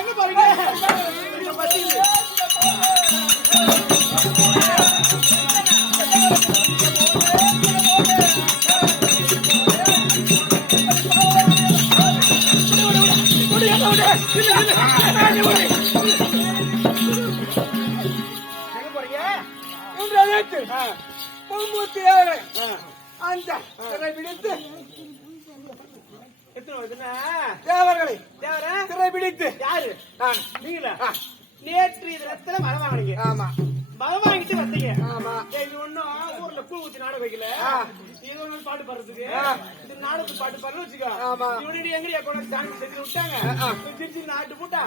எங்க போறீங்க? தேவர்களை திரை பிடித்து யாரு? நீங்களா? நேற்று இதுல மரம் வாங்கினீங்க. ஆமா, மரம் வாங்கிட்டு வந்தீங்க. ஆமா, இது ஒண்ணும் ஊர்ல பூ ஊத்தி நாடகம் வைக்கல. இது ஒண்ணு பாட்டு பாடுறதுக்கு இது நாடகத்துக்கு பாட்டு பாடுறது வச்சுக்கோ. ஆமா, இவனுக்கு எங்கடியா கொண்டு சாமி செஞ்சு விட்டாங்க. திருச்சி நாட்டு போட்டா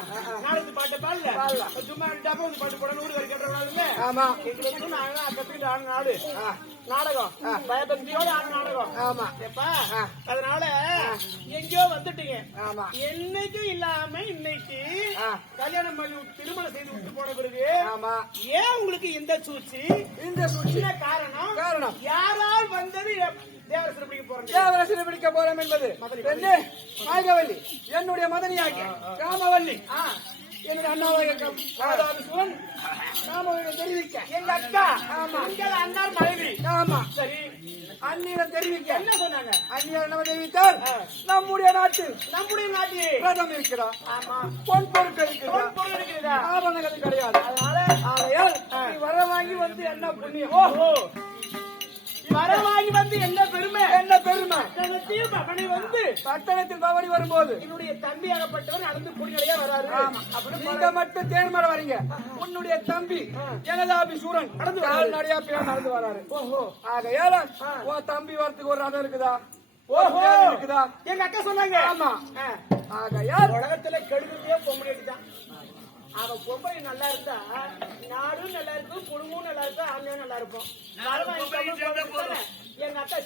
நாடகத்து பாட்டு பாடல, சும்மா டப்பா வந்து பாட்டு போட ஊரு வரை கேட்டுறாங்க. ஆமா, எங்களுக்கு நாங்க கத்துக்கிட்டு ஆடு நாடு நாடகம் பயபக்தியோட ஆடு நாடகம். ஆமா எப்பா, அதனால எங்கேயோ வந்துட்டீங்க. ஆமா, என்னைக்கும் இல்லாம இன்னைக்கு கல்யாணம் பண்ணி திருமணம் செய்து விட்டு போன பிறகு ஆமா ஏன் உங்களுக்கு இந்த சூழ்ச்சி? இந்த சூழ்ச்சி காரணம் யாரால் வந்தது? தேவரசனை பிடிக்க போறோம் என்பது நாகவல்லி, என்னுடைய மதனியாக காமவல்லி, என்னுடைய அண்ணாவாக தெரிவிக்க எங்க அக்கா. ஆமா, எங்கள் அண்ணா மனைவி. ஆமா, சரி, அந்நியரை தெரிவிக்க என்ன சொன்னாங்க? அந்நியர் என்ன தெரிவித்தார்? நம்முடைய நாட்டில் ரதம் இருக்கிறார். ஆமா, பொன் பொருட்கள் இருக்கிறதா? ஆபரணங்கள் கிடையாது. அதனால வர வாங்கி வந்து என்ன புண்ணியம்? ஓஹோ, வரவாகி வந்து என்ன பெருமை? என்ன பெருமை? வந்து பட்டணத்தில் பவனி வரும்போது என்னுடைய தம்பி ஆகப்பட்டவர் நடந்து குடிநடையா வராரு. நீங்க மட்டும் தேர்மலை வரீங்க. உன்னுடைய தம்பி ஜனதாபி சூரன் நடையா பேர் நடந்து வராரு. ஓஹோ, ஆகையால உன் தம்பி வரத்துக்கு ஒரு ரதம் இருக்குதா? ஓஹோ, இருக்குதா? எங்க அக்கா சொன்னாங்க. ஆமா, ஆகையால் உலகத்துல கெடுக்கிறதே பொம்பளை தான். அவன் பொம்பளை நல்லா இருந்தா நாடும் நல்லா இருக்கும், குடும்பமும் நல்லா இருக்கும், ஆண்மையும் நல்லா இருக்கும். எங்க அக்கா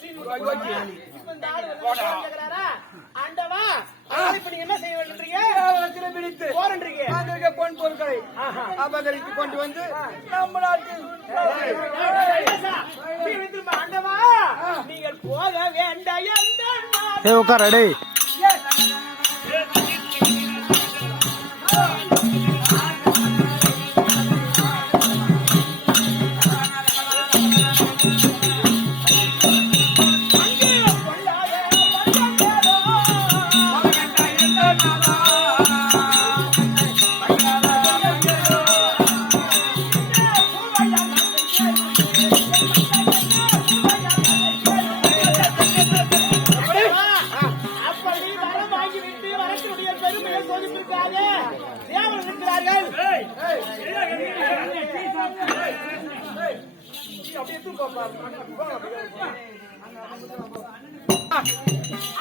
ஆண்டவா, இப்ப நீங்க என்ன செய்ய வேண்டிய பிடித்து போறீங்க? பொன் பொருட்களை அபகரித்து கொண்டு வந்து நம்ம நாட்டில் ஆண்டவா நீங்கள் போக வேண்டாம். உட்காரடே.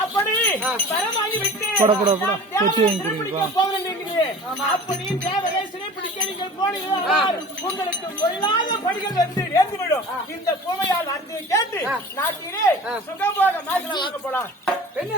அப்படி வரமாகி விட்டு அப்படி தேவரை சிறைப்பிடிக்க நீங்கள் போனீர்கள். உங்களுக்கு கொள்ளாத படிகள் வந்து நேர்ந்துவிடும். இந்த பூமையால் வார்த்தையை கேட்டு நாட்டிலே சுகமாக மாற்றலாம் வாங்க போலாம். என்ன